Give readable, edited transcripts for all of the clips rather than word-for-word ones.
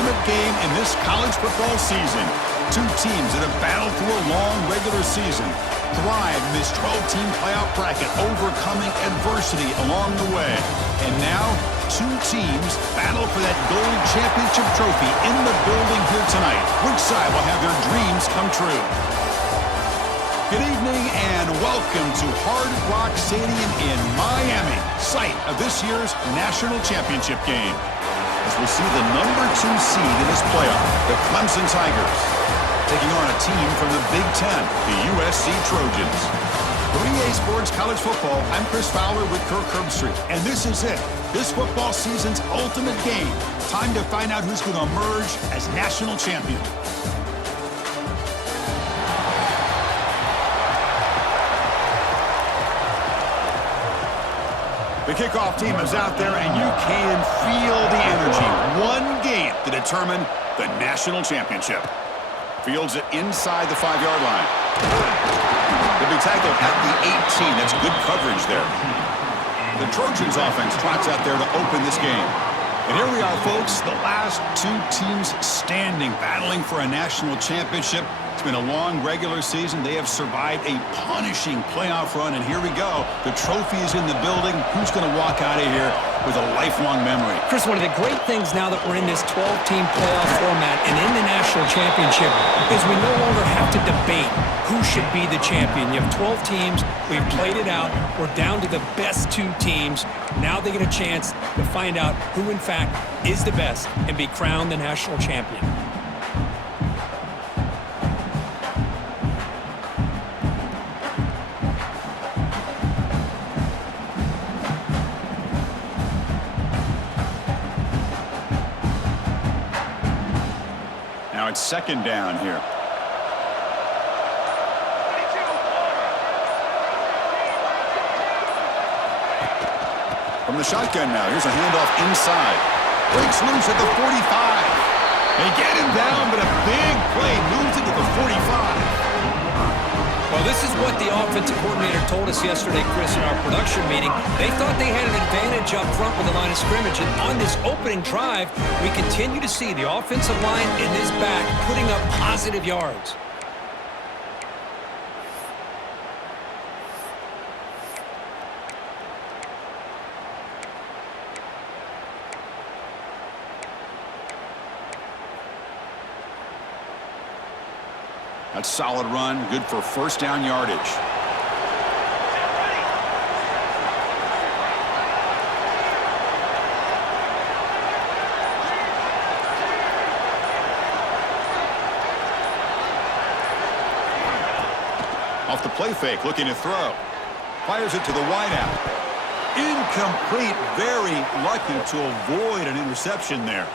ultimate game in this college football season. Two teams that have battled through a long regular season, thrived in this 12-team playoff bracket, overcoming adversity along the way. And now, two teams battle for that gold championship trophy in the building here tonight. Which side will have their dreams come true? Good evening and welcome to Hard Rock Stadium in Miami, site of this year's national championship game. As we see the number 2 seed in this playoff, the Clemson Tigers, taking on a team from the Big Ten, the USC Trojans. For EA Sports College Football, I'm Chris Fowler with Kirk Herbstreit, and this is it. This football season's ultimate game. Time to find out who's going to emerge as national champion. The kickoff team is out there, and you can feel the energy. One game to determine the national championship. Fields it inside the 5-yard line. They'll be tackled at the 18. That's good coverage there. The Trojans offense trots out there to open this game. And here we are, folks, the last two teams standing, battling for a national championship. It's been a long regular season. They have survived a punishing playoff run, and here we go. The trophy is in the building. Who's going to walk out of here with a lifelong memory? Chris, one of the great things now that we're in this 12-team playoff format and in the national championship is we no longer have to debate who should be the champion. You have 12 teams. We've played it out. We're down to the best 2 teams. Now they get a chance to find out who, in fact, is the best and be crowned the national champion. Now it's second down here. From the shotgun now, here's a handoff inside. Breaks loose at the 45. They get him down, but a big play moves into the 45. Well, this is what the offensive coordinator told us yesterday, Chris, in our production meeting. They thought they had an advantage up front with the line of scrimmage, and on this opening drive, we continue to see the offensive line in this back putting up positive yards. That's a solid run, good for first down yardage. Off the play fake, looking to throw. Fires it to the wideout. Incomplete, very lucky to avoid an interception there.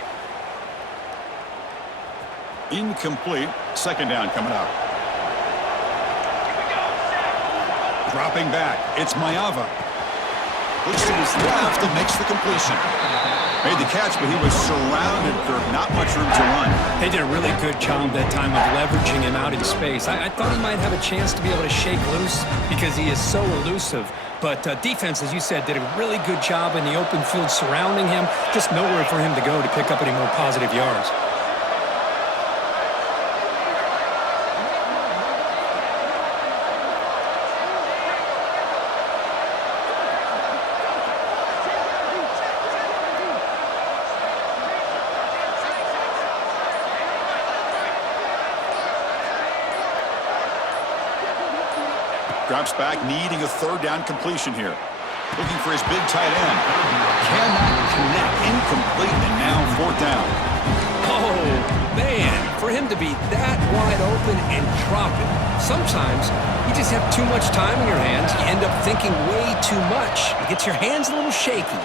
Incomplete. Second down coming up. Dropping back. It's Mayava. Looks to his left and makes the completion. Made the catch, but he was surrounded for not much room to run. They did a really good job that time of leveraging him out in space. I thought he might have a chance to be able to shake loose because he is so elusive. But defense, as you said, did a really good job in the open field surrounding him. Just nowhere for him to go to pick up any more positive yards. Drops back, needing a third down completion here. Looking for his big tight end. Cannot connect. Incomplete, and now fourth down. Oh, man. For him to be that wide open and drop it. Sometimes you just have too much time in your hands. You end up thinking way too much. It gets your hands a little shaky.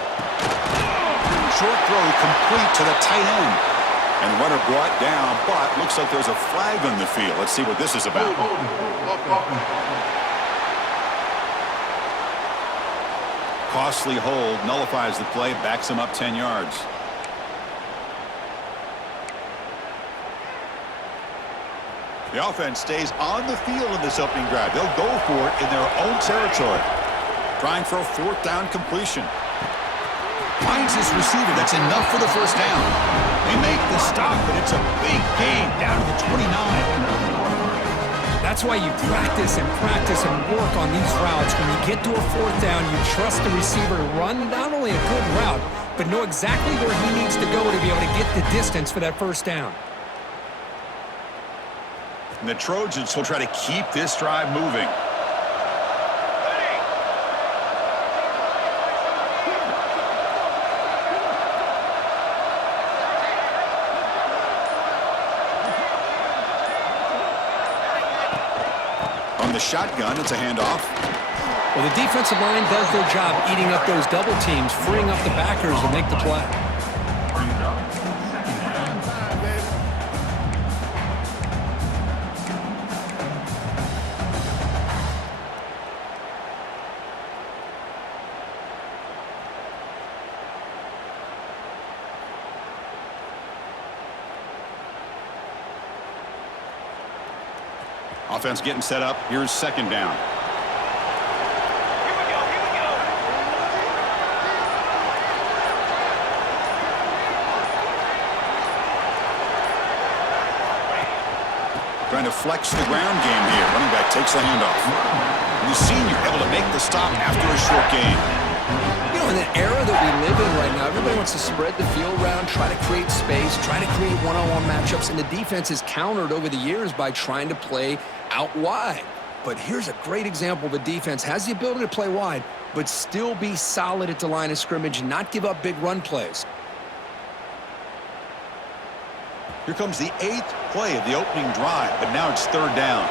Short throw complete to the tight end. And runner brought down, but looks like there's a flag on the field. Let's see what this is about. Costly hold, nullifies the play, backs him up 10 yards. The offense stays on the field in this opening drive. They'll go for it in their own territory. Trying for a fourth down completion. Finds his receiver. That's enough for the first down. They make the stop, but it's a big gain down to the 29. That's why you practice and work on these routes. When you get to a fourth down, you trust the receiver to run not only a good route, but know exactly where he needs to go to be able to get the distance for that first down. And the Trojans will try to keep this drive moving. On the shotgun, it's a handoff. Well, the defensive line does their job eating up those double teams, freeing up the backers to make the play. Offense getting set up. Here's second down. Trying to flex the ground game here. Running back takes the handoff. The senior able to make the stop after a short gain. You know, in the era that we live in right now, everybody wants to spread the field around, try to create space, try to create one-on-one matchups, and the defense has countered over the years by trying to play out wide. But here's a great example. The defense has the ability to play wide, but still be solid at the line of scrimmage and not give up big run plays. Here comes the 8th play of the opening drive, but now it's third down.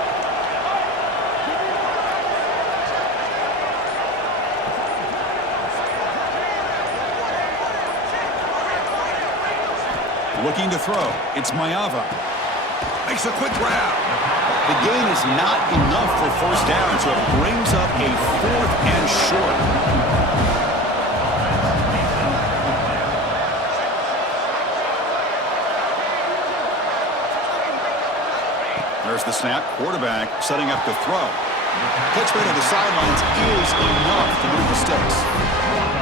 Looking to throw. It's Mayava. Makes a quick grab. The gain is not enough for first down, so it brings up a 4th and short. There's the snap. Quarterback setting up to throw. Catchment of the sidelines is enough to move the sticks.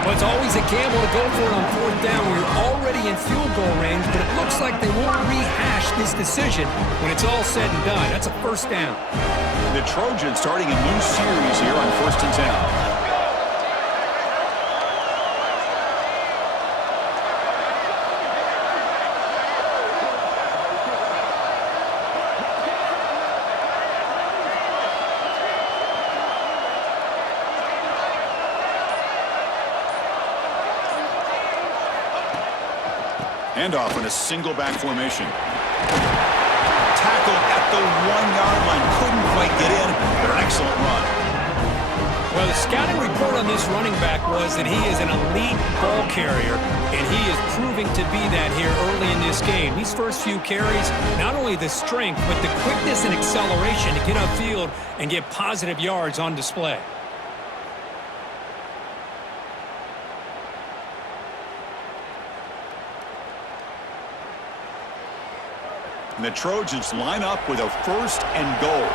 Well, it's always a gamble to go for it on fourth down. We're already in field goal range, but it looks like they won't rehash this decision when it's all said and done. That's a first down. The Trojans starting a new series here on 1st and 10. Handoff in a single back formation. Tackle at the 1-yard line. Couldn't quite get in, but an excellent run. Well, the scouting report on this running back was that he is an elite ball carrier, and he is proving to be that here early in this game. These first few carries, not only the strength, but the quickness and acceleration to get upfield and get positive yards on display. And the Trojans line up with a 1st and goal.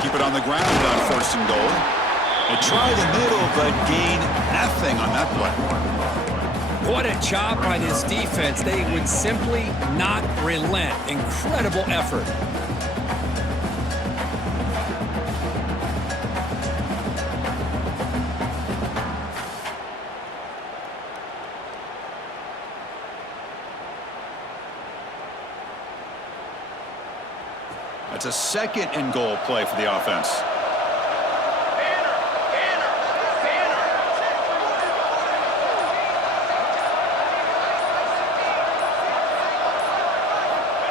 Keep it on the ground on 1st and goal. They try the middle, but gain nothing on that play. What a job by this defense. They would simply not relent. Incredible effort. It's a 2nd and goal play for the offense.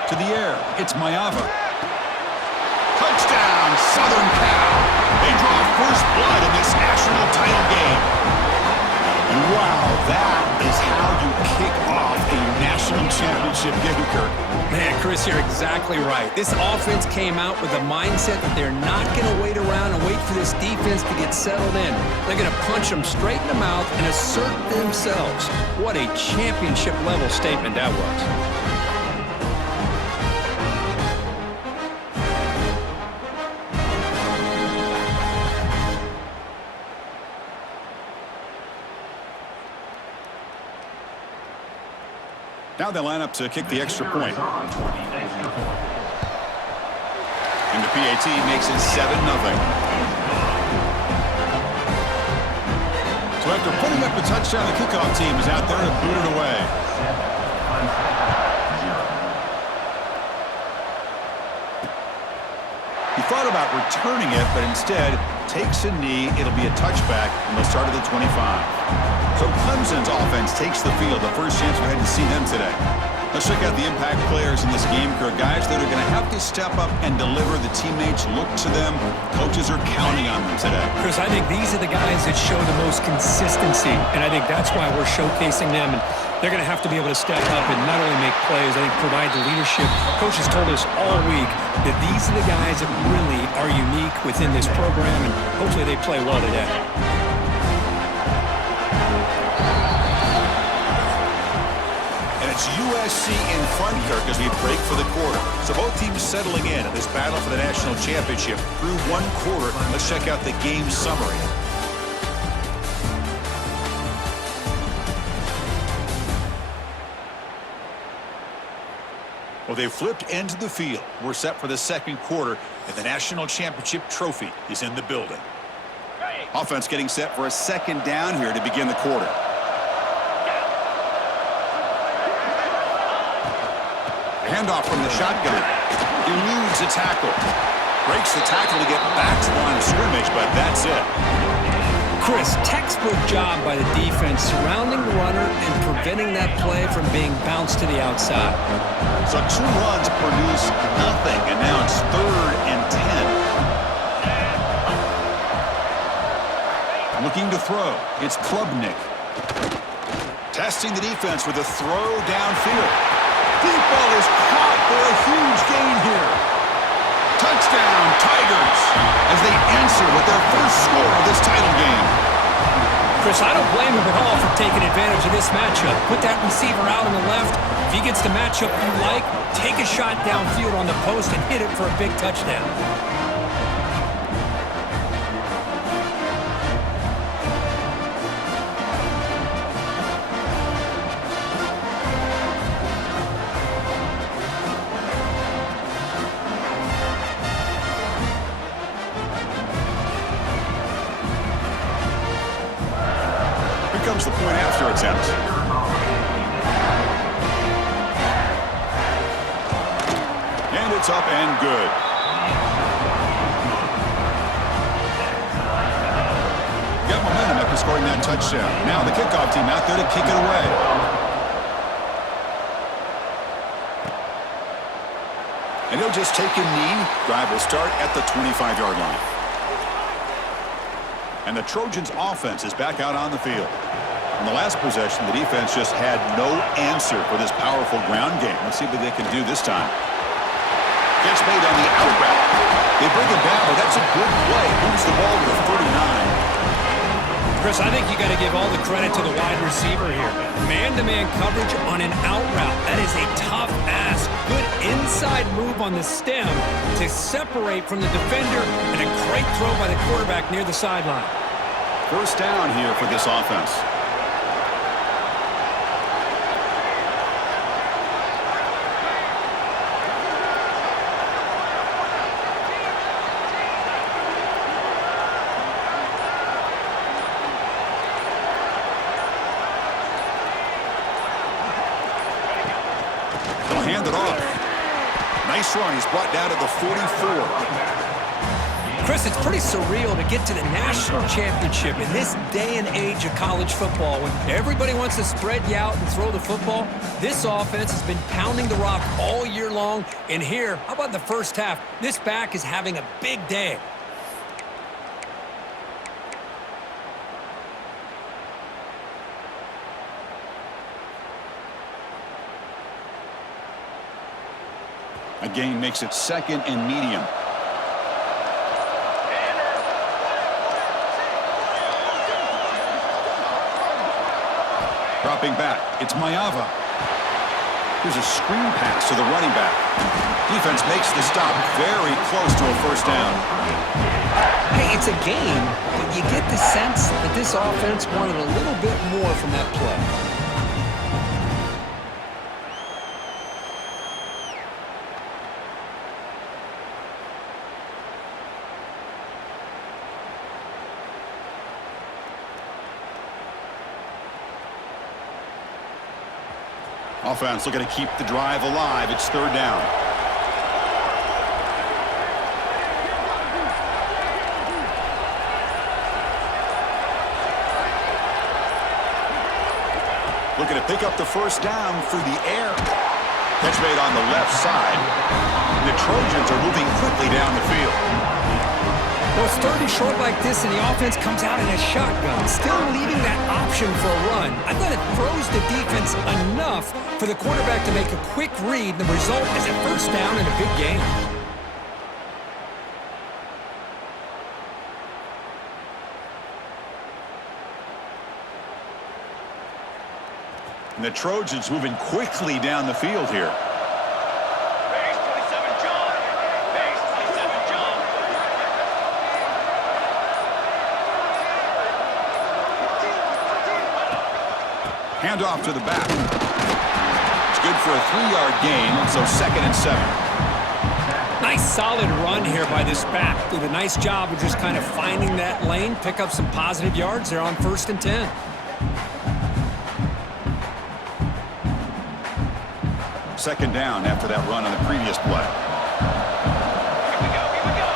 To the air, it's Mayava. Touchdown, Southern Cal. They draw first blood in this national title game. And wow, that is how you kick off a national championship game, Kirk. Man, Chris, you're exactly right. This offense came out with a mindset that they're not going to wait around and wait for this defense to get settled in. They're going to punch them straight in the mouth and assert themselves. What a championship-level statement that was. Now they line up to kick the extra point. And the PAT makes it 7-0. So after putting up a touchdown, the kickoff team is out there to boot it away. He thought about returning it, but instead takes a knee. It'll be a touchback, and they'll start at the 25. So Clemson's offense takes the field. The first chance we had to see them today. Let's check out the impact players in this game, guys that are going to have to step up and deliver. The teammates look to them. Coaches are counting on them today. Chris, I think these are the guys that show the most consistency, and I think that's why we're showcasing them. And they're going to have to be able to step up and not only make plays, I think provide the leadership. Coaches told us all week that these are the guys that really are unique within this program, and hopefully they play well today. It's USC in front, Kirk, as we break for the quarter. So both teams settling in this battle for the national championship through one quarter. Let's check out the game summary. Well, they've flipped into the field. We're set for the second quarter, and the national championship trophy is in the building. Offense getting set for a second down here to begin the quarter. Handoff from the shotgun. Eludes a tackle. Breaks the tackle to get back to the line of scrimmage, but that's it. Chris, textbook job by the defense surrounding the runner and preventing that play from being bounced to the outside. So 2 runs produce nothing, and now it's 3rd and 10. Looking to throw. It's Klubnik. Testing the defense with a throw downfield. Deep ball is caught for a huge gain here. Touchdown, Tigers, as they answer with their first score of this title game. Chris, I don't blame him at all for taking advantage of this matchup. Put that receiver out on the left. If he gets the matchup you like, take a shot downfield on the post and hit it for a big touchdown. Comes the point after attempt. And it's up and good. Got momentum after scoring that touchdown. Now the kickoff team out there to kick it away. And he'll just take a knee. Drive will start at the 25-yard line. And the Trojans' offense is back out on the field. In the last possession, the defense just had no answer for this powerful ground game. Let's see what they can do this time. Catch made on the out route. They bring it down, but that's a good play. Moves the ball to the 39. Chris, I think you got to give all the credit to the wide receiver here. Man-to-man coverage on an out route. That is a tough ask. Good inside move on the stem to separate from the defender, and a great throw by the quarterback near the sideline. First down here for this offense. Hand it off. Nice run. He's brought down to the 44. Chris, it's pretty surreal to get to the national championship in this day and age of college football when everybody wants to spread you out and throw the football. This offense has been pounding the rock all year long. And here, how about the first half? This back is having a big day. A gain makes it 2nd and medium. Dropping back. It's Mayava. Here's a screen pass to the running back. Defense makes the stop very close to a first down. Hey, it's a game, but you get the sense that this offense wanted a little bit more from that play. Offense looking to keep the drive alive. It's third down. Looking to pick up the first down through the air. Catch made on the left side. The Trojans are moving quickly down the field. Well, it's third and short like this, and the offense comes out in a shotgun, still leaving that option for a run. I thought it throws the defense enough for the quarterback to make a quick read. The result is a first down in a big game. And the Trojans moving quickly down the field here. Base 27, John. Base 27, John. Hand off to the back. It's good for a 3-yard gain, so 2nd and 7. Nice solid run here by this back. Did a nice job of just kind of finding that lane, pick up some positive yards there on 1st and 10. Second down after that run on the previous play. Here we go, here we go.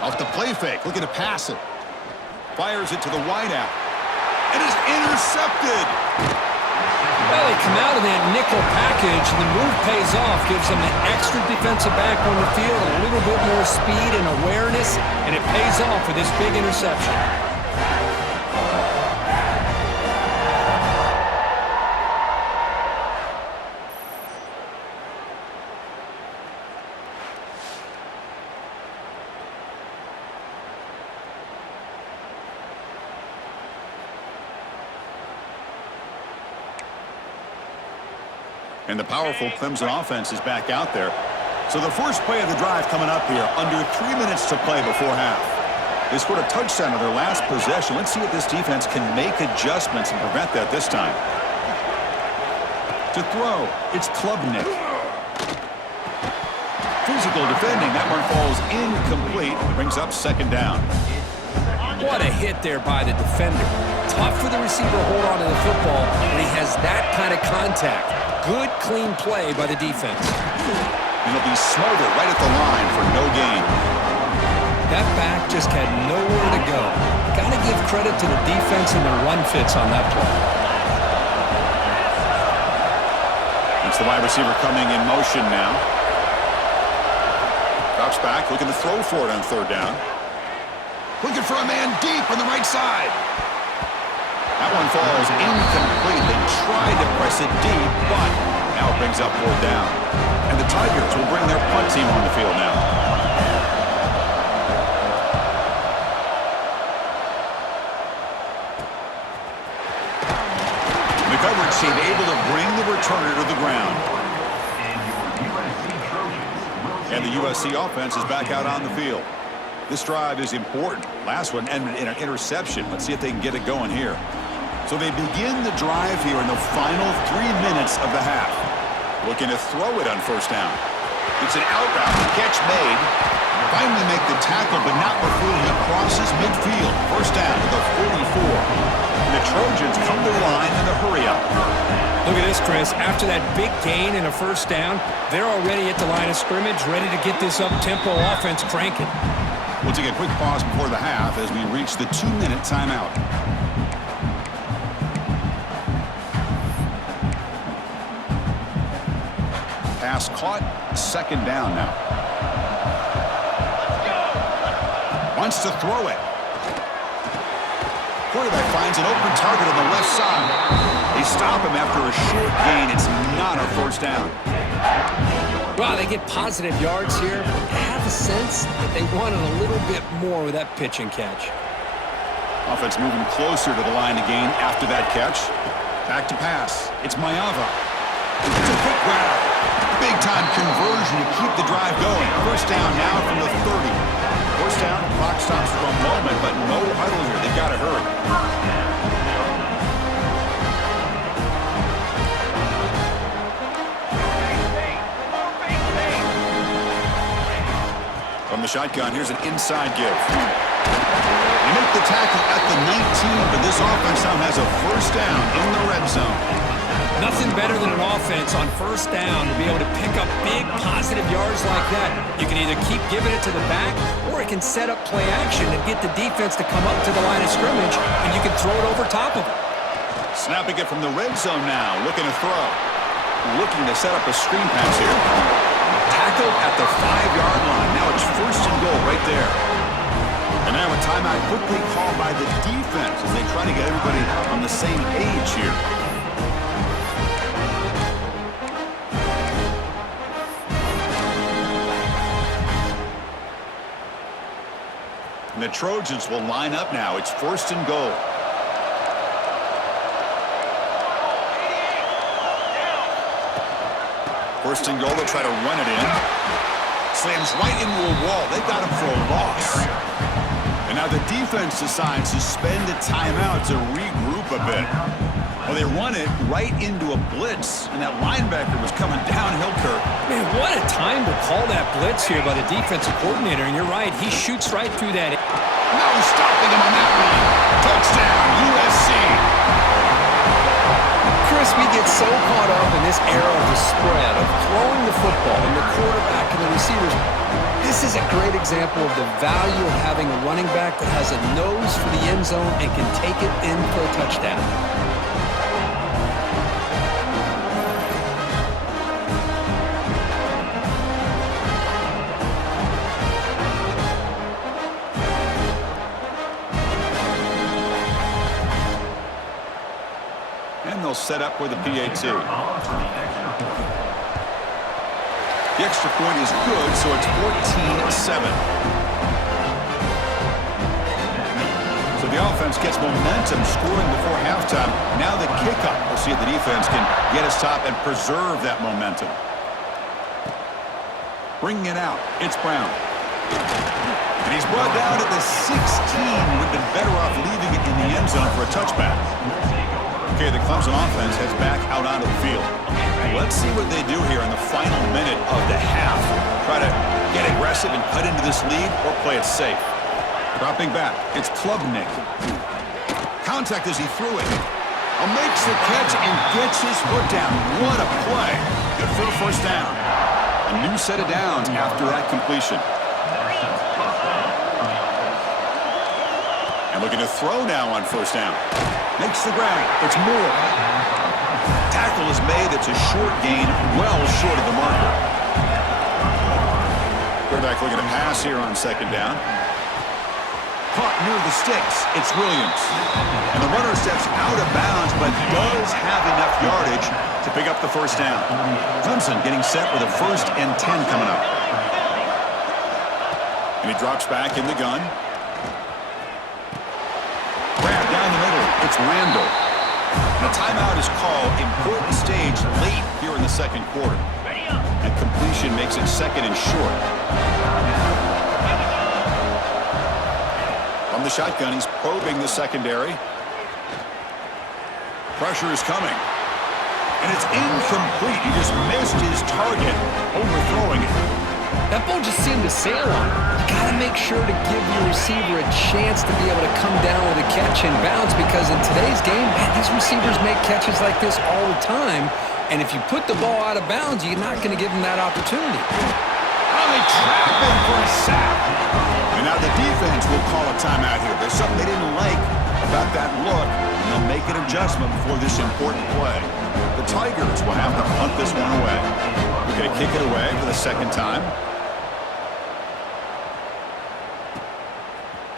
Off the play fake, looking to pass it. Fires it to the wideout. It is intercepted. Well, they come out of that nickel package, and the move pays off, gives them an extra defensive back on the field, a little bit more speed and awareness, and it pays off for this big interception. And the powerful Clemson offense is back out there. So the first play of the drive coming up here, under 3 minutes to play before half. They scored a touchdown on their last possession. Let's see if this defense can make adjustments and prevent that this time. To throw, it's Klubnik. Physical defending, that one falls incomplete. Brings up 2nd down. What a hit there by the defender. Tough for the receiver to hold on to the football when he has that kind of contact. Good, clean play by the defense. And he'll be smothered right at the line for no gain. That back just had nowhere to go. Got to give credit to the defense and the run fits on that play. It's the wide receiver coming in motion now. Drops back, looking to throw for it on 3rd down. Looking for a man deep on the right side. That one falls incomplete. They tried to press it deep, but now it brings up 4th down. And the Tigers will bring their punt team on the field now. The coverage team able to bring the returner to the ground. And the USC offense is back out on the field. This drive is important. Last one ended in an interception. Let's see if they can get it going here. So they begin the drive here in the final 3 minutes of the half. Looking to throw it on 1st down. It's an out route. The catch made. Finally make the tackle, but not before he crosses midfield. 1st down to the 44. And the Trojans come to the line in the hurry up. Look at this, Chris. After that big gain and a 1st down, they're already at the line of scrimmage, ready to get this up-tempo offense cranking. We'll take a quick pause before the half as we reach the 2-minute timeout. Pass caught, 2nd down now. Wants to throw it. Quarterback finds an open target on the left side. They stop him after a short gain. It's not a 1st down. Wow, they get positive yards here. I have a sense that they wanted a little bit more with that pitch and catch. Offense moving closer to the line to gain after that catch. Back to pass. It's Mayava. It's a quick grab. Big-time conversion to keep the drive going. 1st down now from the 30. 1st down, clock stops for a moment, but no huddle here. They've got to hurry. From the shotgun, here's an inside give. They make the tackle at the 19, but this offense now has a first down in the red zone. Nothing better than an offense on first down to be able to pick up big positive yards like that. You can either keep giving it to the back, or it can set up play action and get the defense to come up to the line of scrimmage, and you can throw it over top of it. Snapping it from the red zone now, looking to throw. Looking to set up a screen pass here. Tackled at the 5-yard line. Now it's first and goal right there. And now a timeout quickly called by the defense as they try to get everybody on the same page here. And the Trojans will line up now. It's first and goal. First and goal, they'll try to run it in. Slams right into a wall. They got him for a loss. And now the defense decides to spend a timeout to regroup a bit. Well, they run it right into a blitz, and that linebacker was coming downhill, Kirk. Man, what a time to call that blitz here by the defensive coordinator. And you're right, he shoots right through that. No stopping him on that one. Touchdown, USC. Chris, we get so caught up in this era of the spread, of throwing the football and the quarterback and the receivers. This is a great example of the value of having a running back that has a nose for the end zone and can take it in for a touchdown. Set up for the PAT. The extra point is good, so it's 14-7. So the offense gets momentum scoring before halftime. Now the kickoff. We'll see if the defense can get a stop and preserve that momentum. Bringing it out, it's Brown. And he's brought down at the 16. Would have been better off leaving it in the end zone for a touchback. Okay, the Clemson offense heads back out onto the field. Let's see what they do here in the final minute of the half. Try to get aggressive and cut into this lead, or play it safe. Dropping back, it's Klubnik. Contact as he threw it. Makes the catch and gets his foot down. What a play. Good for a first down. A new set of downs after that completion. And looking to throw now on first down. Makes the grab. It's Moore. Tackle is made. It's a short gain, well short of the marker. Quarterback looking to pass here on second down. Caught near the sticks. It's Williams. And the runner steps out of bounds, but does have enough yardage to pick up the first down. Clemson getting set with a 1st and 10 coming up. And he drops back in the gun. Grab down the middle. It's Randall. And a timeout is called. Important stage late here in the second quarter. And completion makes it 2nd and short. From the shotgun, he's probing the secondary. Pressure is coming. And it's incomplete. He just missed his target, overthrowing it. That ball just seemed to sail on him. You got to make sure to give your receiver a chance to be able to come down with a catch and bounce, because in today's game, man, these receivers make catches like this all the time. And if you put the ball out of bounds, you're not going to give them that opportunity. Oh, they trap him for a sack. And now the defense will call a timeout here. There's something they didn't like about that look, and they'll make an adjustment before this important play. The Tigers will have to punt this one away. We're going to kick it away for the second time.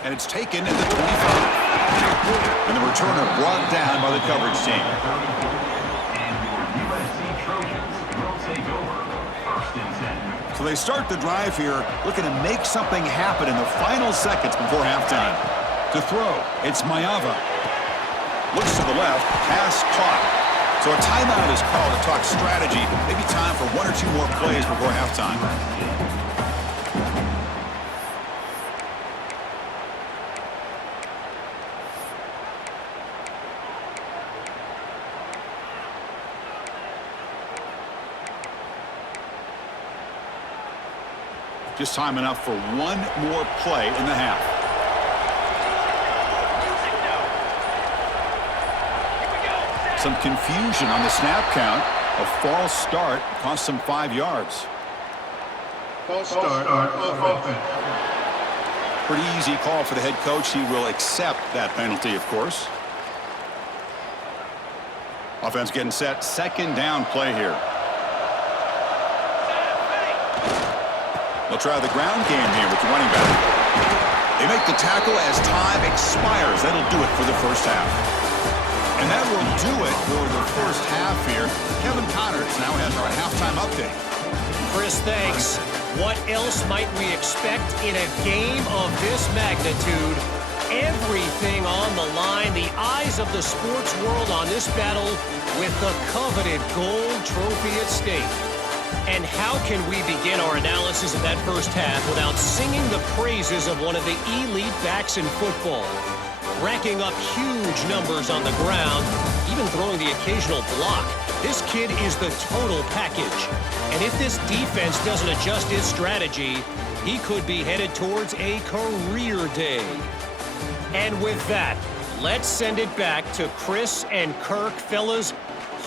And it's taken at the 25. And the returner brought down by the coverage team. So they start the drive here, looking to make something happen in the final seconds before halftime. To throw, it's Mayava. Looks to the left, pass caught. So a timeout is called to talk strategy. Maybe time for 1 or 2 more plays before halftime. Just time enough for one more play in the half. Some confusion on the snap count. A false start cost them 5 yards. False start of offense. Pretty easy call for the head coach. He will accept that penalty, of course. Offense getting set. Second down play here. They'll try the ground game here with the running back. They make the tackle as time expires. That'll do it for the first half. And that will do it for the first half here. Kevin Connors now has our halftime update. Chris, thanks. What else might we expect in a game of this magnitude? Everything on the line, the eyes of the sports world on this battle with the coveted gold trophy at stake. And how can we begin our analysis of that first half without singing the praises of one of the elite backs in football? Racking up huge numbers on the ground, even throwing the occasional block. This kid is the total package. And if this defense doesn't adjust its strategy, he could be headed towards a career day. And with that, let's send it back to Chris and Kirk. Fellas,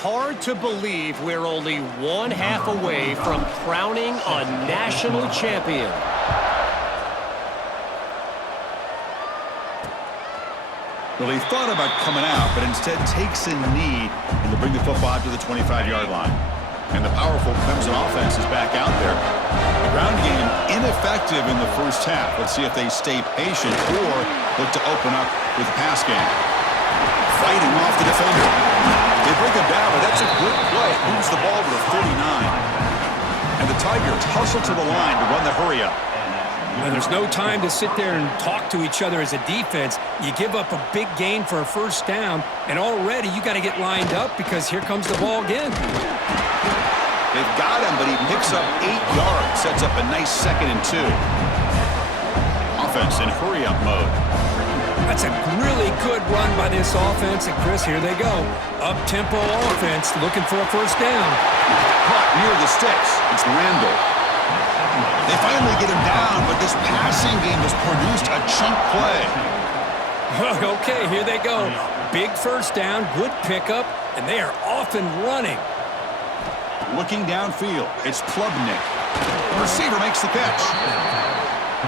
hard to believe we're only one half away from crowning a national champion. Well, he thought about coming out, but instead takes a knee and to bring the football to the 25-yard line. And the powerful Clemson offense is back out there. The ground game ineffective in the first half. Let's see if they stay patient or look to open up with the pass game. Fighting off the defender. They bring him down, but that's a good play. Moves the ball to the 39. And the Tigers hustle to the line to run the hurry-up. And there's no time to sit there and talk to each other as a defense. You give up a big gain for a first down, and already you got to get lined up because here comes the ball again. They've got him, but he picks up 8 yards, sets up a nice 2nd and 2. Offense in hurry-up mode. That's a really good run by this offense, and Chris, here they go. Up-tempo offense looking for a first down. Caught near the sticks. It's Randall. They finally get him down, but this passing game has produced a chunk play. Okay, here they go. Big first down, good pickup, and they are off and running. Looking downfield, it's Klubnik. The receiver makes the catch.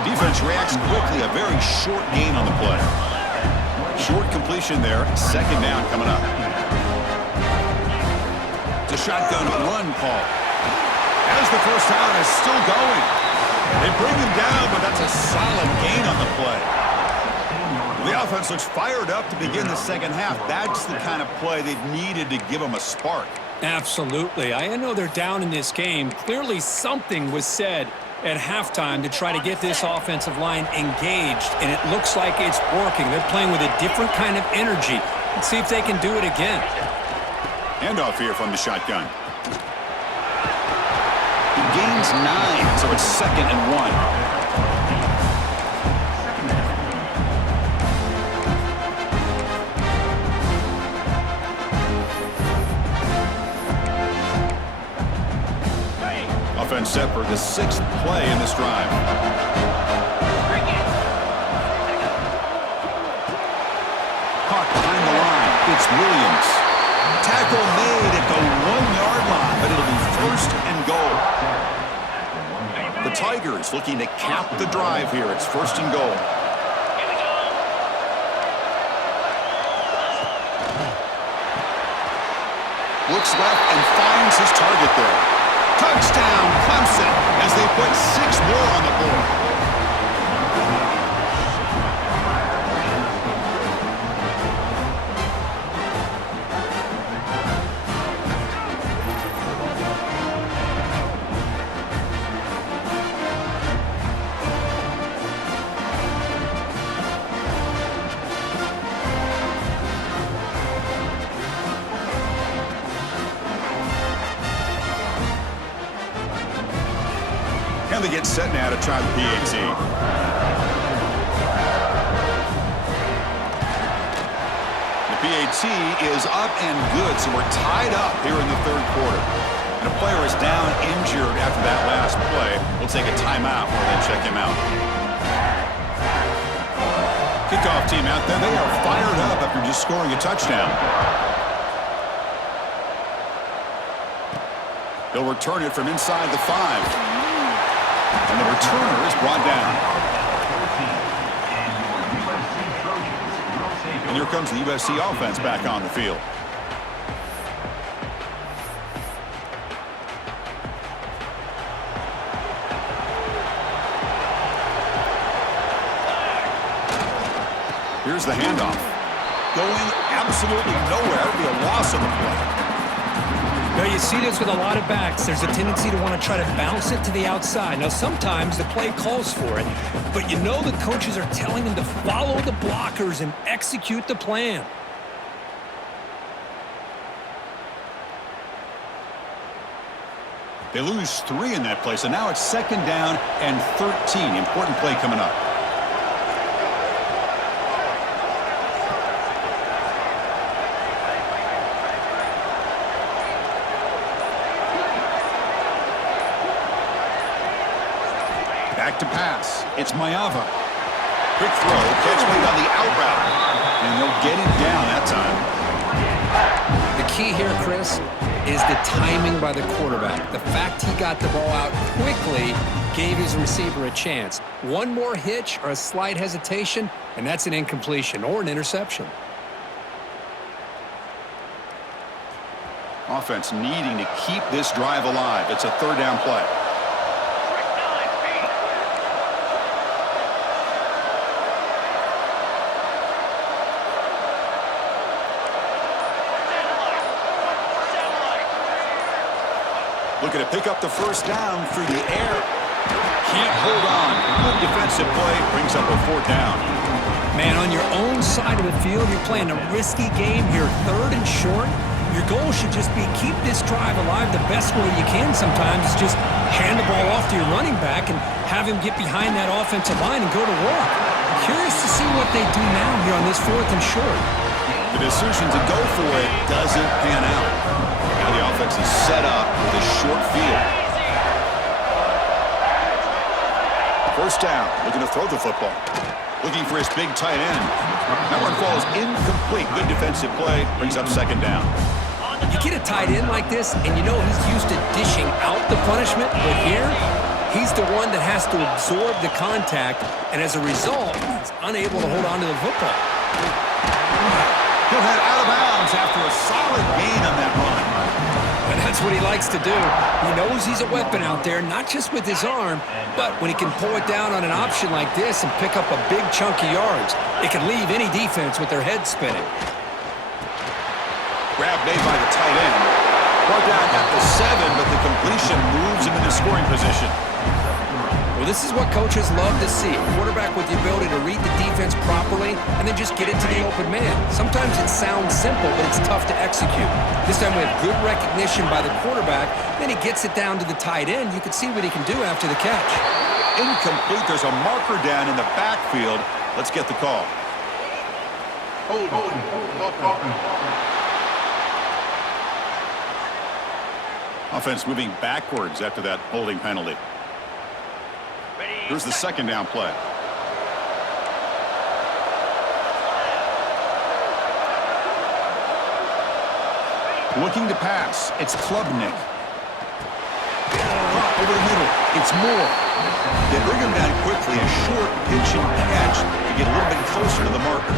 Defense reacts quickly, a very short gain on the play. Short completion there, second down coming up. It's a shotgun run call. As the first down is still going. They bring him down, but that's a solid gain on the play. The offense looks fired up to begin the second half. That's the kind of play they've needed to give them a spark. Absolutely. I know they're down in this game. Clearly something was said at halftime to try to get this offensive line engaged, and it looks like it's working. They're playing with a different kind of energy. Let's see if they can do it again. Handoff here from the shotgun. He gains 9, so it's 2nd and 1. Offense set for the 6th play in this drive. Caught behind the line. It's Williams. Tackle made at the 1-yard line, but it'll be 1st and goal. The Tigers looking to cap the drive here. It's 1st and goal. Looks left and finds his target there. Touchdown, Clemson, as they put 6 more on the board. And they get set now to try the PAT. The PAT is up and good, so we're tied up here in the 3rd quarter. And a player is down injured after that last play. We'll take a timeout while they check him out. Kickoff team out there. They are fired up after just scoring a touchdown. They'll return it from inside the 5. And the returner is brought down. And here comes the USC offense back on the field. Here's the handoff. Going absolutely nowhere. It'll be a loss on the play. Now, you see this with a lot of backs. There's a tendency to want to try to bounce it to the outside. Now, sometimes the play calls for it, but you know the coaches are telling them to follow the blockers and execute the plan. They lose 3 in that play, so now it's 2nd down and 13. Important play coming up. Back to pass. It's Mayava. Quick throw. Catch made on the out route. And they'll get him down that time. The key here, Chris, is the timing by the quarterback. The fact he got the ball out quickly gave his receiver a chance. One more hitch or a slight hesitation, and that's an incompletion or an interception. Offense needing to keep this drive alive. It's a 3rd down play. Looking to pick up the 1st down through the air. Can't hold on. Good defensive play. Brings up a 4th down. Man, on your own side of the field, you're playing a risky game here. 3rd and short. Your goal should just be keep this drive alive the best way you can sometimes. Is just hand the ball off to your running back and have him get behind that offensive line and go to work. Curious to see what they do now here on this 4th and short. The decision to go for it doesn't pan out. Now the offense is set up with a short field. 1st down, looking to throw the football. Looking for his big tight end. That one falls incomplete. Good defensive play. Brings up 2nd down. You get a tight end like this, and you know he's used to dishing out the punishment, but here, he's the one that has to absorb the contact, and as a result, he's unable to hold on to the football. He'll head out of bounds after a solid gain on that run. And that's what he likes to do. He knows he's a weapon out there, not just with his arm, but when he can pull it down on an option like this and pick up a big chunk of yards, it can leave any defense with their head spinning. Grab made by the tight end. Brought down at the 7, but the completion moves him into scoring position. Well, this is what coaches love to see. A quarterback with the ability to read the defense properly and then just get it to the open man. Sometimes it sounds simple, but it's tough to execute. This time we have good recognition by the quarterback. Then he gets it down to the tight end. You can see what he can do after the catch. Incomplete. There's a marker down in the backfield. Let's get the call. Offense moving backwards after that holding penalty. Here's the 2nd down play. Looking to pass. It's Klubnik. Over the middle. It's Moore. They bring him down quickly. A short pitch and catch to get a little bit closer to the marker.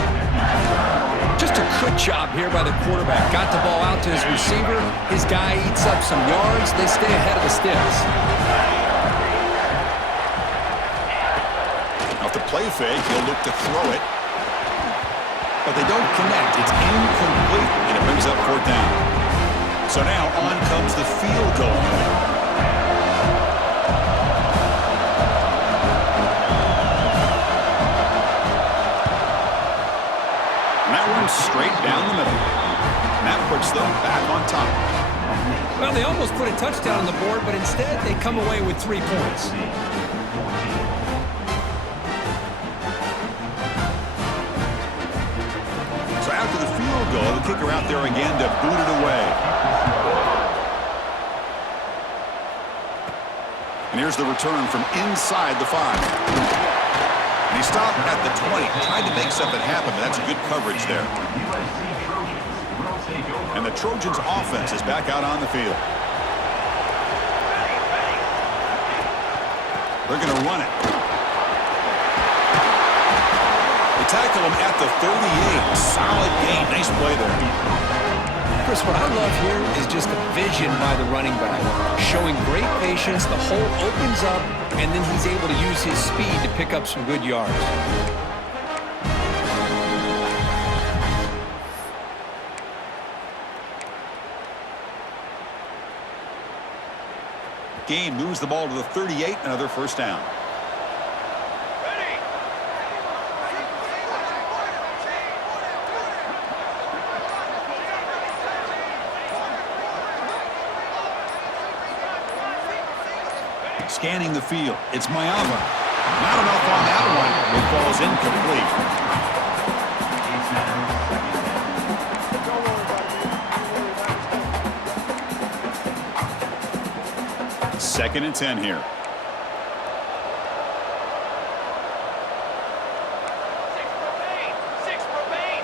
Just a good job here by the quarterback. Got the ball out to his receiver. His guy eats up some yards. They stay ahead of the sticks. Off the play fake, he'll look to throw it. But they don't connect. It's incomplete, and it brings up 4th down. So now on comes the field goal. And that one's straight down the middle. And that puts them back on top. Well, they almost put a touchdown on the board, but instead they come away with 3 points. So after the field goal, the kicker out there again to boot it away. here's the return from inside the 5. And he stopped at the 20, trying to make something happen, but that's good coverage there. And the Trojans offense is back out on the field. They're going to run it. They tackle him at the 38. Solid gain. Nice play there. Chris, what I love here is just the vision by the running back. Showing great patience, the hole opens up, and then he's able to use his speed to pick up some good yards. Gain moves the ball to the 38, another first down. Ready. Scanning the field. It's Mayava. Not enough on that one. It falls incomplete. Second and 10 here. 6 remain.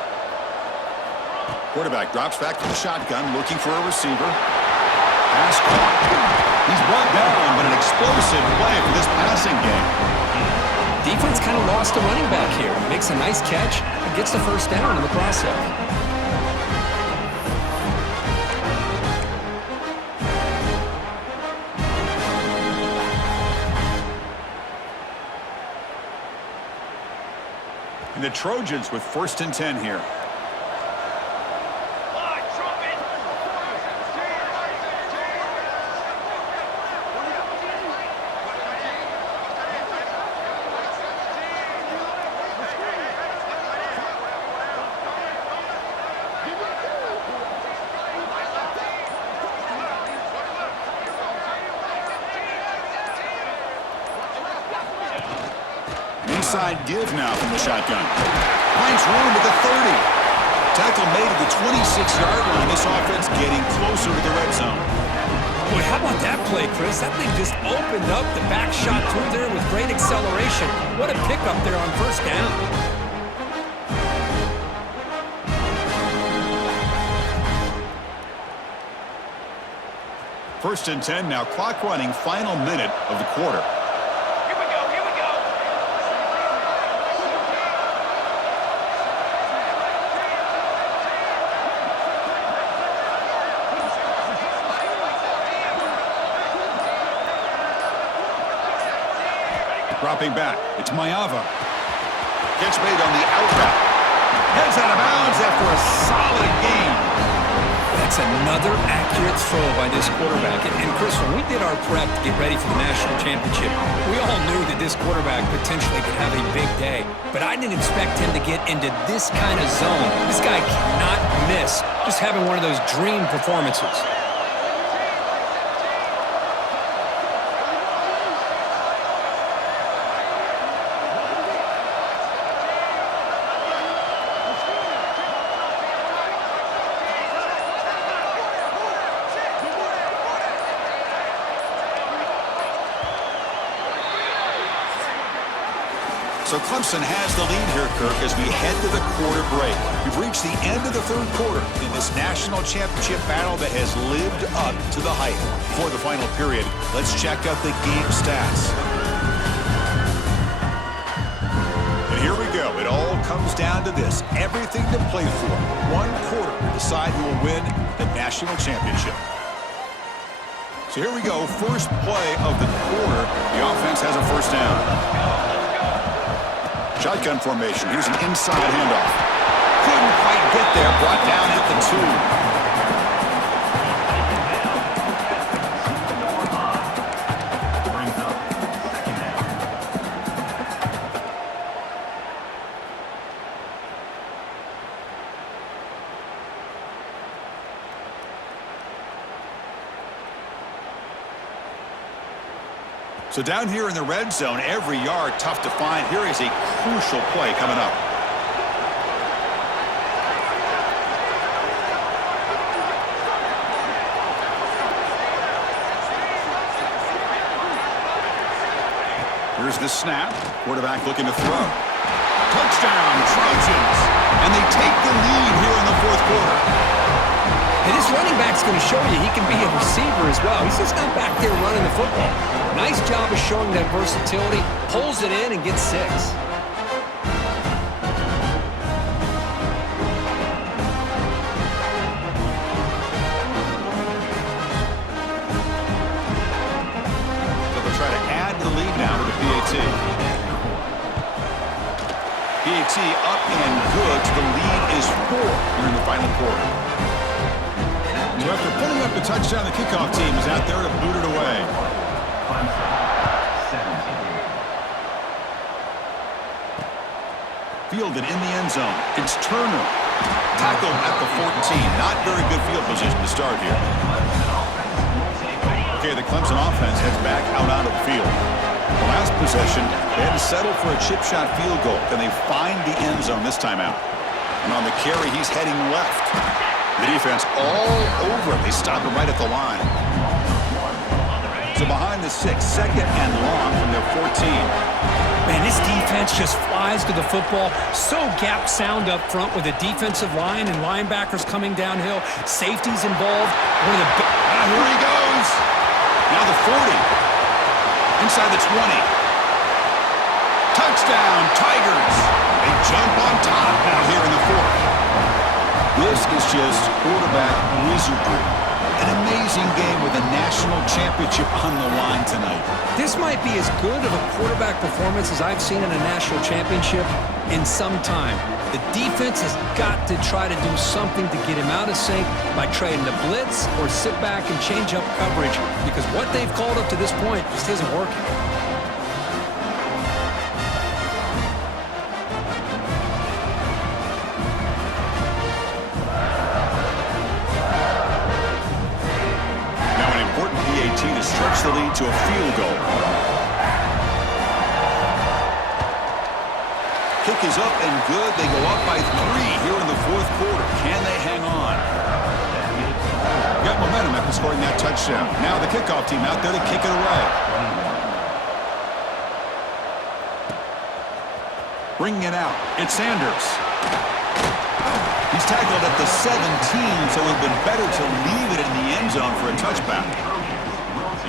Quarterback drops back to the shotgun, looking for a receiver. Pass caught. He's brought down, but an explosive play for this passing game. Defense kind of lost a running back here. Makes a nice catch and gets the first down in the process. And the Trojans with first and 10 here. Line, trumpet. Inside give now from the shotgun. Finds room at the 30. Tackle made at the 26-yard line. This offense getting closer to the red zone. Boy, how about that play, Chris? That thing just opened up. The back shot through there with great acceleration. What a pickup there on first down. First and 10 now. Clock running. Final minute of the quarter. Here we go. Here we go. Dropping back. It's Mayava. Gets made on the out route. Heads out of bounds after a solid gain. That's another accurate throw by this quarterback. And Chris, when we did our prep to get ready for the national championship, we all knew that this quarterback potentially could have a big day. But I didn't expect him to get into this kind of zone. This guy cannot miss. Just having one of those dream performances. So Clemson has the lead here, Kirk, as we head to the quarter break. We've reached the end of the third quarter in this national championship battle that has lived up to the hype. For the final period, let's check out the game stats. And here we go. It all comes down to this. Everything to play for. One quarter to decide who will win the national championship. So here we go. First play of the quarter. The offense has a first down. Shotgun formation. Here's an inside handoff. Couldn't quite get there. Brought down at the 2. So down here in the red zone, every yard tough to find. Here is a crucial play coming up. Here's the snap. Quarterback looking to throw. Touchdown, Trojans. And they take the lead here in the fourth quarter. And this running back's going to show you he can be a receiver as well. He's just not back there running the football. Nice job of showing that versatility. Pulls it in and gets 6. Try to add the lead now to the PAT. PAT up and good. The lead is 4 here in the final quarter. So after putting up the touchdown, the kickoff team is out there to boot it away. Fielded in the end zone. It's Turner. Tackled at the 14. Not very good field position to start here. Okay, the Clemson offense heads back out onto the field. The last possession, they had to settle for a chip shot field goal. Can they find the end zone this time out? And on the carry, he's heading left. The defense all over it. They stop him right at the line. So behind the 6, second and long from their 14. Man, this defense just flies to the football. So gap sound up front with the defensive line and linebackers coming downhill. Safeties involved. Here he goes. Now the 40. Inside the 20. Touchdown, Tigers. They jump on top now here in the fourth. This is just quarterback wizardry. An amazing game with a national championship on the line tonight. This might be as good of a quarterback performance as I've seen in a national championship in some time. The defense has got to try to do something to get him out of sync by trying to blitz or sit back and change up coverage, because what they've called up to this point just isn't working. Now an important PAT to stretch the lead to a field goal. Kick is up and good. They go up by 3 here in the fourth quarter. Can they hang on? Got momentum after scoring that touchdown. Now the kickoff team out there to kick it away. Bringing it out. It's Sanders. He's tackled at the 17, so it would have been better to leave it in the end zone for a touchback.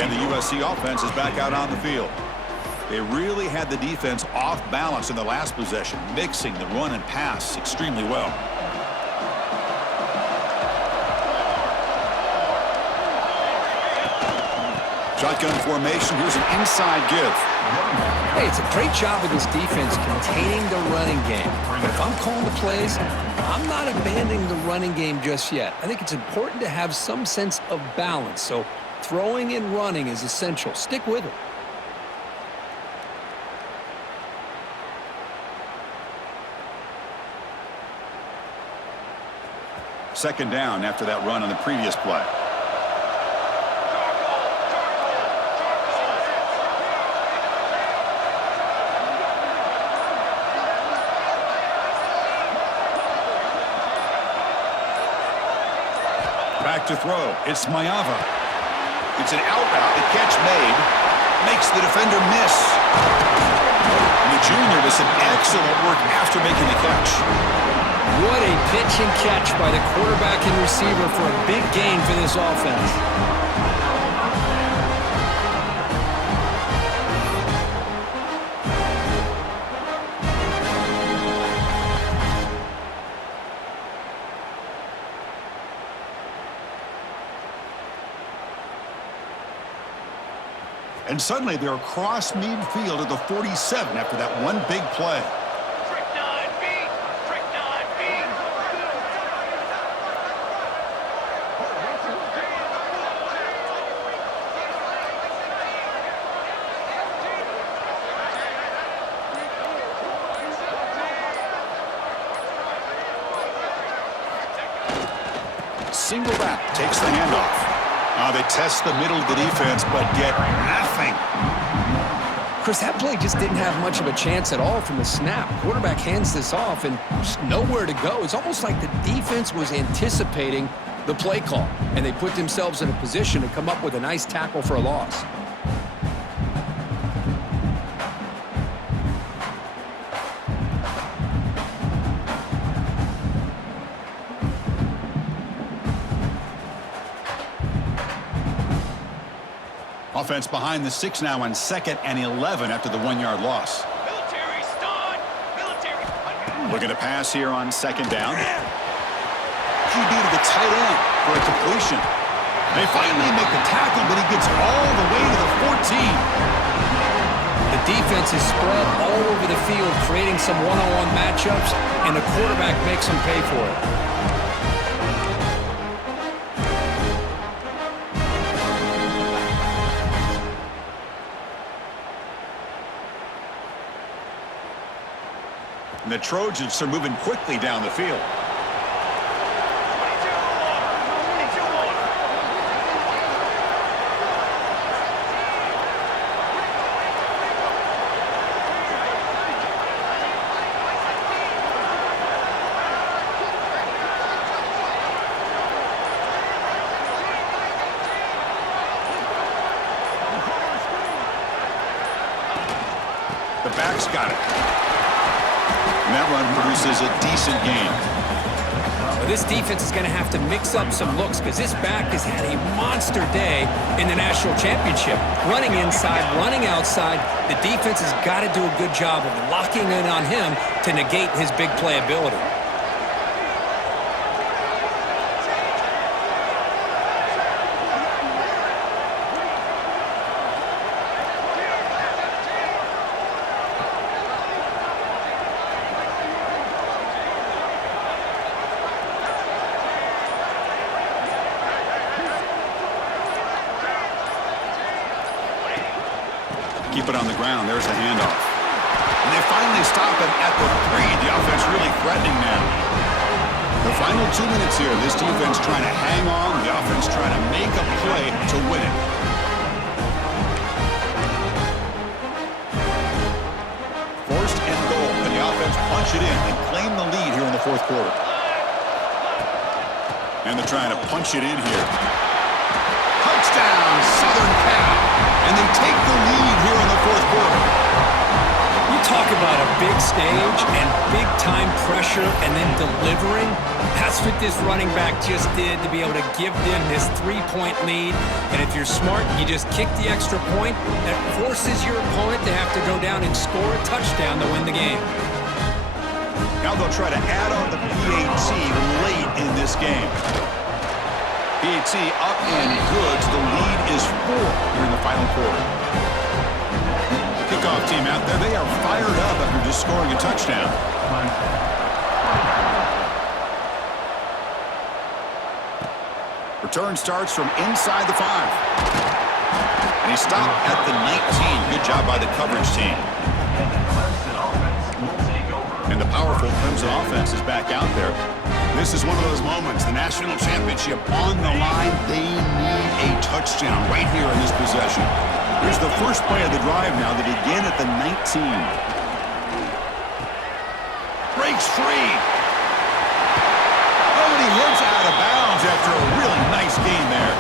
And the USC offense is back out on the field. They really had the defense off balance in the last possession, mixing the run and pass extremely well. Shotgun formation. Here's an inside give. Hey, it's a great job of this defense containing the running game. But if I'm calling the plays, I'm not abandoning the running game just yet. I think it's important to have some sense of balance. So throwing and running is essential. Stick with it. Second down after that run on the previous play. Back to throw. It's Mayava. It's an out route. The catch made. Makes the defender miss. And the junior with some excellent work after making the catch. What a pitch and catch by the quarterback and receiver for a big gain for this offense. And suddenly they're across midfield at the 47 after that one big play. Single back, takes the handoff. They test the middle of the defense, but get nothing. Chris, that play just didn't have much of a chance at all from the snap. Quarterback hands this off and just nowhere to go. It's almost like the defense was anticipating the play call, and they put themselves in a position to come up with a nice tackle for a loss. offense behind the 6 now on 2nd and 11 after the 1-yard loss. Military stun. Military. Looking to pass here on 2nd down. QB to the tight end for a completion. They finally make the tackle, but he gets all the way to the 14. The defense is spread all over the field, creating some one-on-one matchups, and the quarterback makes them pay for it. And the Trojans are moving quickly down the field. 22-1. The back's got it. And that run produces a decent gain. Well, this defense is going to have to mix up some looks because this back has had a monster day in the national championship. Running inside, running outside. The defense has got to do a good job of locking in on him to negate his big play ability. Keep it on the ground. There's the handoff. And they finally stop him at the 3. The offense really threatening now. The final 2 minutes here. This defense trying to hang on. The offense trying to make a play to win it. First and goal. And the offense punch it in and claim the lead here in the 4th quarter. And they're trying to punch it in here. Touchdown, Southern Cal. And they take the lead here in the 4th quarter. You talk about a big stage and big-time pressure and then delivering. That's what this running back just did to be able to give them this 3-point lead. And if you're smart, you just kick the extra point. That forces your opponent to have to go down and score a touchdown to win the game. Now they'll try to add on the PAT late in this game. PAT up and good. So the lead is 4 here in the final quarter. Kickoff team out there. They are fired up after just scoring a touchdown. Return starts from inside the 5. And he stopped at the 19. Good job by the coverage team. And the powerful Clemson offense is back out there. This is one of those moments, the national championship on the line. They need a touchdown right here in this possession. Here's the first play of the drive now. They begin at the 19. Breaks free. Oh, and he hits out of bounds after a really nice game there.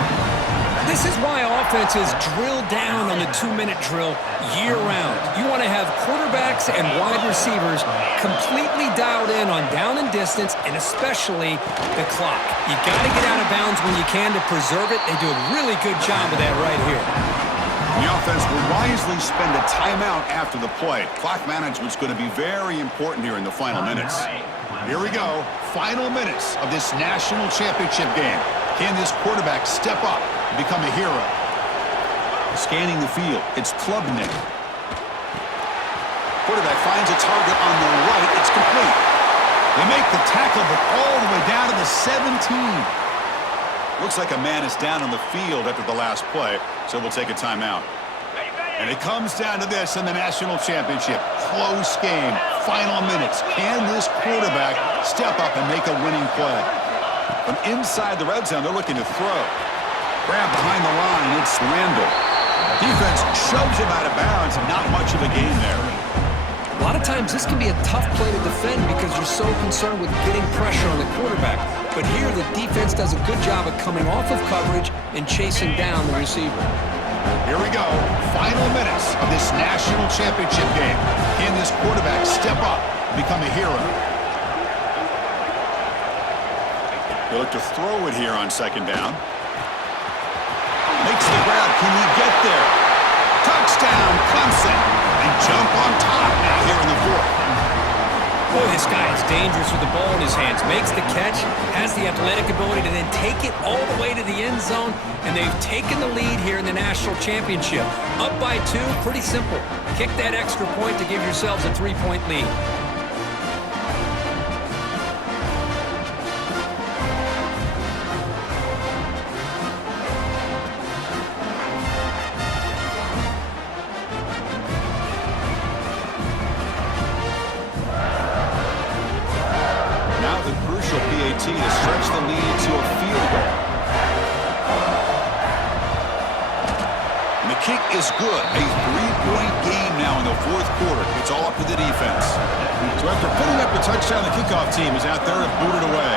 This is why offenses drill down on the 2-minute drill year-round. You want to have quarterbacks and wide receivers completely dialed in on down and distance, and especially the clock. You got to get out of bounds when you can to preserve it. They do a really good job of that right here. The offense will wisely spend a timeout after the play. Clock management's going to be very important here in the final minutes. Here we go. Final minutes of this national championship game. Can this quarterback step up and become a hero? Scanning the field. It's Klubnik. Quarterback finds a target on the right. It's complete. They make the tackle, but all the way down to the 17. Looks like a man is down on the field after the last play, so we'll take a timeout. And it comes down to this in the national championship. Close game. Final minutes. Can this quarterback step up and make a winning play? From inside the red zone, they're looking to throw. Grab behind the line. It's Randall. Defense shoves him out of bounds. Not much of a gain there. A lot of times this can be a tough play to defend because you're so concerned with getting pressure on the quarterback. But here the defense does a good job of coming off of coverage and chasing down the receiver. Here we go. Final minutes of this national championship game. Can this quarterback step up and become a hero? They look to throw it here on 2nd down. Make makes the grab. Can he get there? Touchdown, Clemson. They jump on top now here in the fourth. Boy, this guy is dangerous with the ball in his hands. Makes the catch, has the athletic ability to then take it all the way to the end zone, and they've taken the lead here in the national championship. Up by 2, pretty simple. Kick that extra point to give yourselves a 3-point lead. To stretch the lead to a field goal. And the kick is good. A 3-point game now in the fourth quarter. It's all up to the defense. So after putting up a touchdown, the kickoff team is out there and booted away.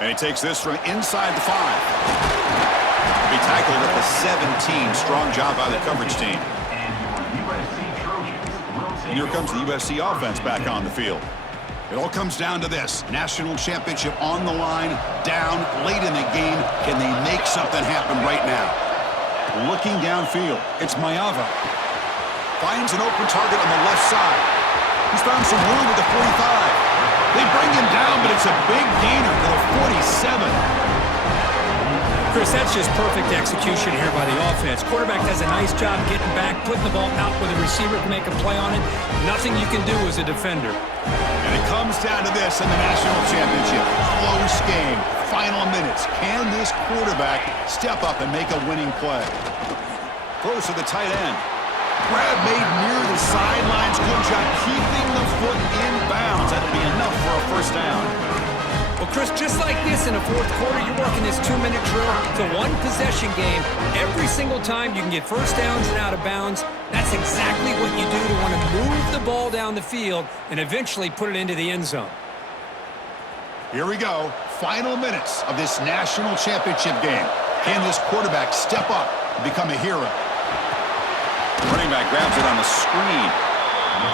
And he takes this from inside the 5. He tackled at the 17. Strong job by the coverage team. And here comes the USC offense back on the field. It all comes down to this. National championship on the line, down late in the game. Can they make something happen right now? Looking downfield, it's Mayava. Finds an open target on the left side. He's found some room at the 45. They bring him down, but it's a big gainer to the 47. Chris, that's just perfect execution here by the offense. Quarterback does a nice job getting back, putting the ball out where the receiver can make a play on it. Nothing you can do as a defender. And it comes down to this in the national championship. Close game. Final minutes. Can this quarterback step up and make a winning play? Throws to the tight end. Grab made near the sidelines. Good job keeping the foot in bounds. That'll be enough for a first down. Well, Chris, just like this in the fourth quarter, you're working this 2-minute drill. It's a one-possession game. Every single time you can get first downs and out of bounds. That's exactly what you do to want to move the ball down the field and eventually put it into the end zone. Here we go. Final minutes of this national championship game. Can this quarterback step up and become a hero? The running back grabs it on the screen.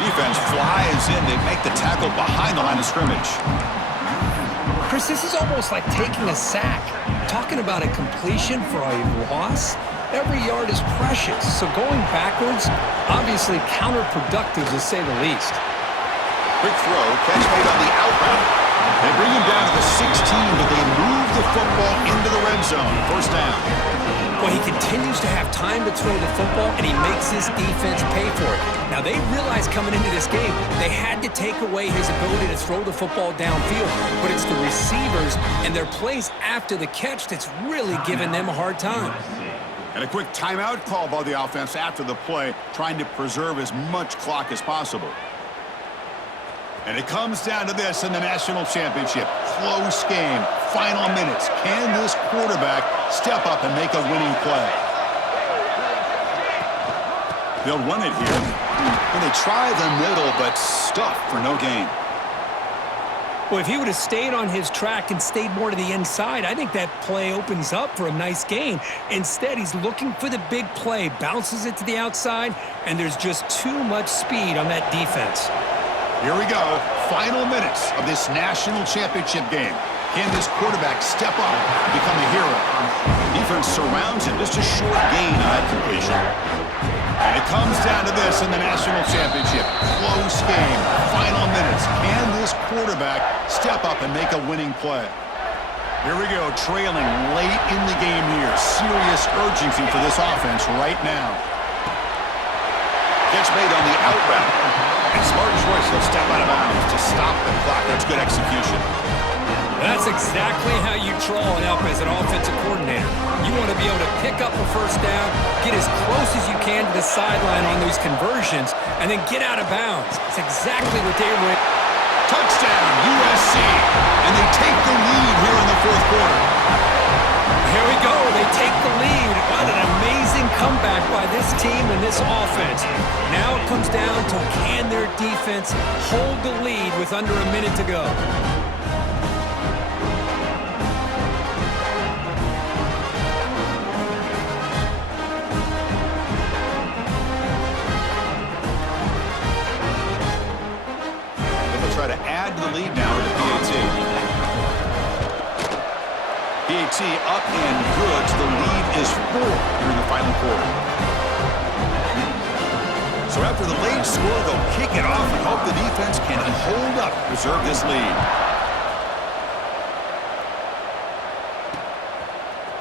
Defense flies in. They make the tackle behind the line of scrimmage. Chris, this is almost like taking a sack. Talking about a completion for a loss, every yard is precious. So going backwards, obviously counterproductive to say the least. Quick throw, catch made on the out route. They bring him down to the 16, but they move the football into the red zone. First down. Well, he continues to have time to throw the football, and he makes his defense pay for it. Now, they realized coming into this game, they had to take away his ability to throw the football downfield, but it's the receivers and their plays after the catch that's really giving them a hard time. And a quick timeout call by the offense after the play, trying to preserve as much clock as possible. And it comes down to this in the national championship. Close game. Final minutes. Can this quarterback step up and make a winning play? They'll run it here. And they try the middle, but stuffed for no gain. Well, if he would have stayed on his track and stayed more to the inside, I think that play opens up for a nice gain. Instead, he's looking for the big play, bounces it to the outside, and there's just too much speed on that defense. Here we go. Final minutes of this national championship game. Can this quarterback step up and become a hero? Defense surrounds him. Just a short gain on that completion. And it comes down to this in the national championship. Close game. Final minutes. Can this quarterback step up and make a winning play? Here we go. Trailing late in the game here. Serious urgency for this offense right now. Catch made on the out route. And smart choice, he'll step out of bounds to stop the clock. That's good execution. That's exactly how you draw it up as an offensive coordinator. You want to be able to pick up a first down, get as close as you can to the sideline on these conversions, and then get out of bounds. It's exactly what they were. Touchdown, USC. And they take the lead here in the fourth quarter. Here we go. They take the lead. What an amazing comeback by this team and this offense. Now it comes down to can their defense hold the lead with under a minute to go. They'll try to add to the lead now with the PAT. USC up and good, so the lead is 4 here in the final quarter. So after the late score, they'll kick it off and hope the defense can hold up, preserve this lead.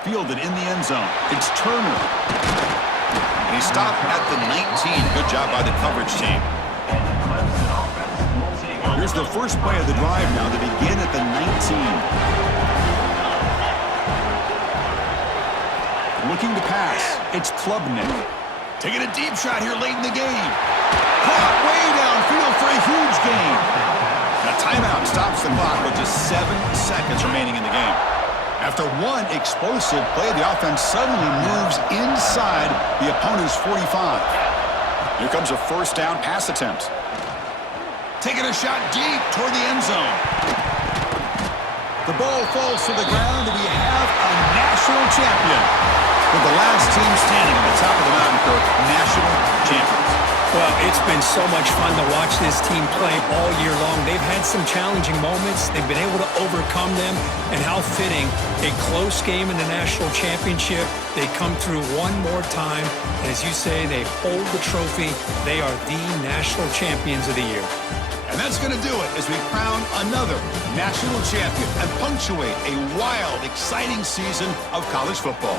Fielded in the end zone. It's Turner. And he stopped at the 19. Good job by the coverage team. Here's the first play of the drive now to begin at the 19. Looking to pass. It's Klubnik. Taking a deep shot here late in the game. Caught way downfield for a huge gain. A timeout stops the clock with just 7 seconds remaining in the game. After one explosive play, the offense suddenly moves inside the opponent's 45. Here comes a first down pass attempt. Taking a shot deep toward the end zone. The ball falls to the ground, and we have a national champion. With the last team standing on the top of the mountain, Kirk, national champions. Well, it's been so much fun to watch this team play all year long. They've had some challenging moments. They've been able to overcome them. And how fitting, a close game in the national championship. They come through one more time. And as you say, they hold the trophy. They are the national champions of the year. And that's going to do it as we crown another national champion and punctuate a wild, exciting season of college football.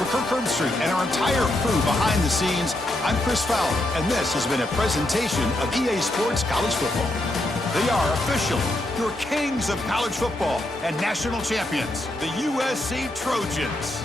For Kirk Herbstreit and our entire crew behind the scenes, I'm Chris Fowler, and this has been a presentation of EA Sports College Football. They are officially your kings of college football and national champions, the USC Trojans.